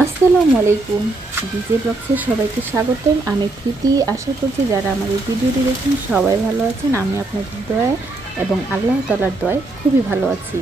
আসসালামু আলাইকুম। ডিজে ব্লগসে সবাইকে স্বাগতম। আমি প্রীতি। আশা করছি যারা আমার এই ভিডিওটি দেখছেন সবাই ভালো আছেন। আমি আপনাদের দয়ায় এবং আল্লাহ তাআলার দয়ায় খুবই ভালো আছি।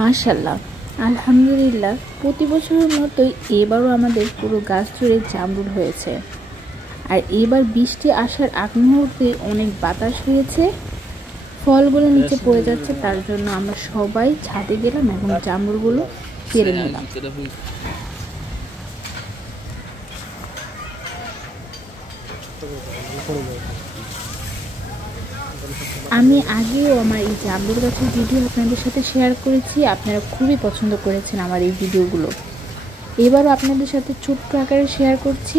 মাশাআল্লাহ, আলহামদুলিল্লাহ, প্রতি বছরের মতোই এবারও আমাদের পুরো গাছ জুড়ে জামরুল হয়েছে। আর এবার বৃষ্টি আসার আগ মুহূর্তে অনেক বাতাস হয়েছে, ফলগুলো নিচে পড়ে যাচ্ছে। তার জন্য আমরা সবাই ছাদে গেলাম এবং জামরুলগুলো পেড়ে নিলাম। আমি আগেও আমার এই জামরুল গাছের ভিডিও আপনাদের সাথে শেয়ার করেছি। আপনারা খুবই পছন্দ করেছেন আমার এই ভিডিওগুলো। এবারও আপনাদের সাথে ছোট্ট আকারে শেয়ার করছি।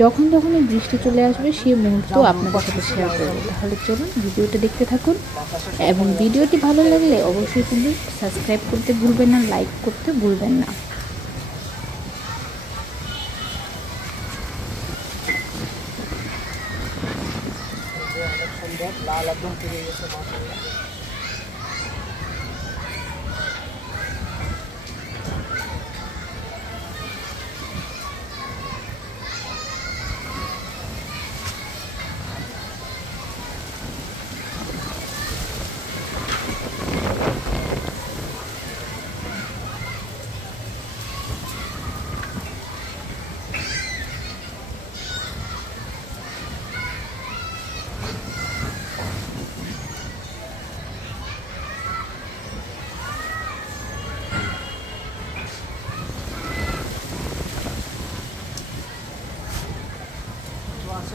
যখন তখনই বৃষ্টি চলে আসবে সেই মুহূর্ত আপনাদের সাথে শেয়ার করব। তাহলে চলুন ভিডিওটা দেখতে থাকুন এবং ভিডিওটি ভালো লাগলে অবশ্যই কিন্তু সাবস্ক্রাইব করতে ভুলবেন না, লাইক করতে ভুলবেন না। লাল একদম পেকে গেছে মাশাআল্লাহ।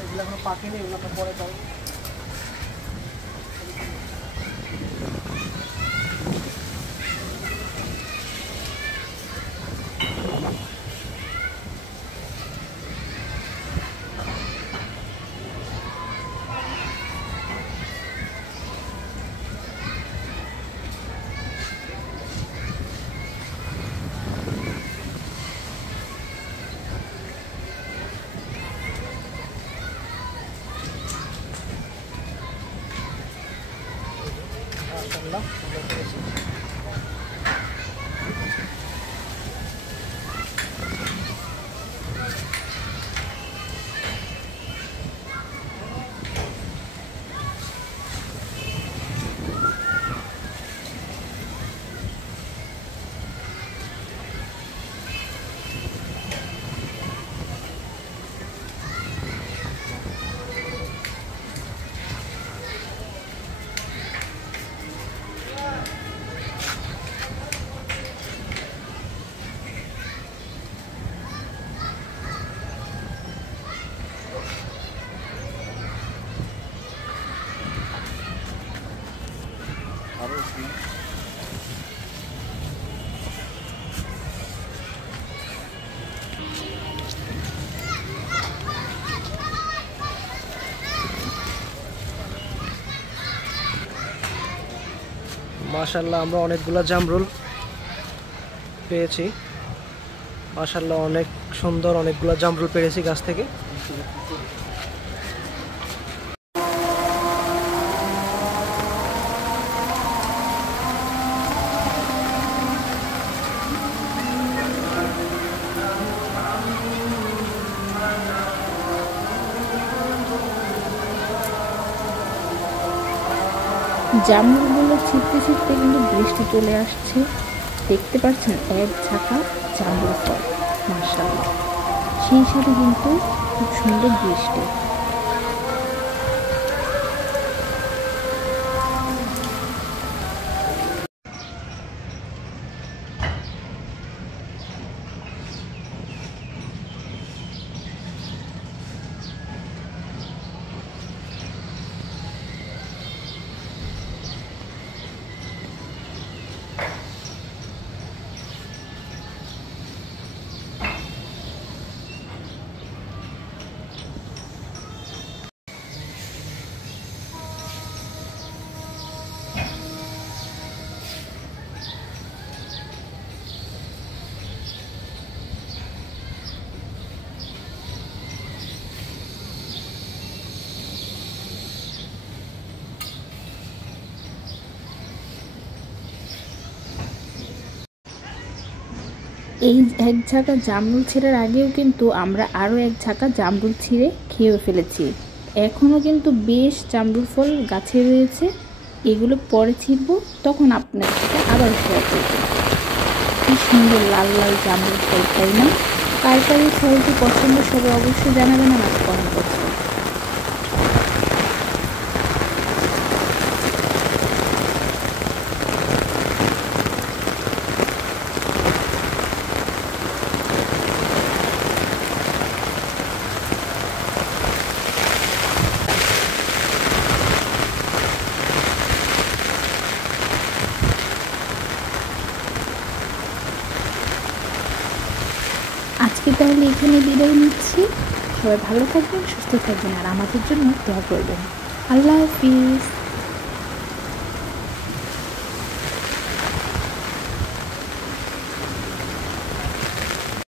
এগুলো এখনো পাকেনি, এগুলো পরে পাবে। মাশাআল্লাহ সুন্দর করেছে। মাশাআল্লাহ, আমরা অনেকগুলো জামরুল পেয়েছি। মাশাআল্লাহ, অনেক সুন্দর অনেকগুলো জামরুল পেয়েছি গাছ থেকে। জামরুলগুলো ছিটতে ছিটতে কিন্তু বৃষ্টি চলে আসছে। দেখতে পাচ্ছেন এক ঝাঁকা জামরুল ফল, মাশাআল্লাহ। সেই সাথে কিন্তু খুব সুন্দর বৃষ্টি। এই এক ঝাঁকা জামরুল ছিঁড়ার আগেও কিন্তু আমরা আরও এক ঝাঁকা জামরুল ছিঁড়ে খেয়েও ফেলেছি। এখনও কিন্তু বেশ জামরুল ফল গাছে রয়েছে, এগুলো পরে ছিঁড়ব, তখন আপনাদের সাথে আবার শেয়ার করব। কি সুন্দর লাল লাল জামরুল ফল, তাই না? কার কার এই ফলটি পছন্দ সবাই অবশ্যই জানাবেন আমাকে কমেন্ট বক্সে। আজকে তাহলে এখানে বিদায় নিচ্ছি। সবাই ভালো থাকবেন, সুস্থ থাকবেন, আর আমাদের জন্য দোয়া করবেন। আল্লাহ হাফিজ।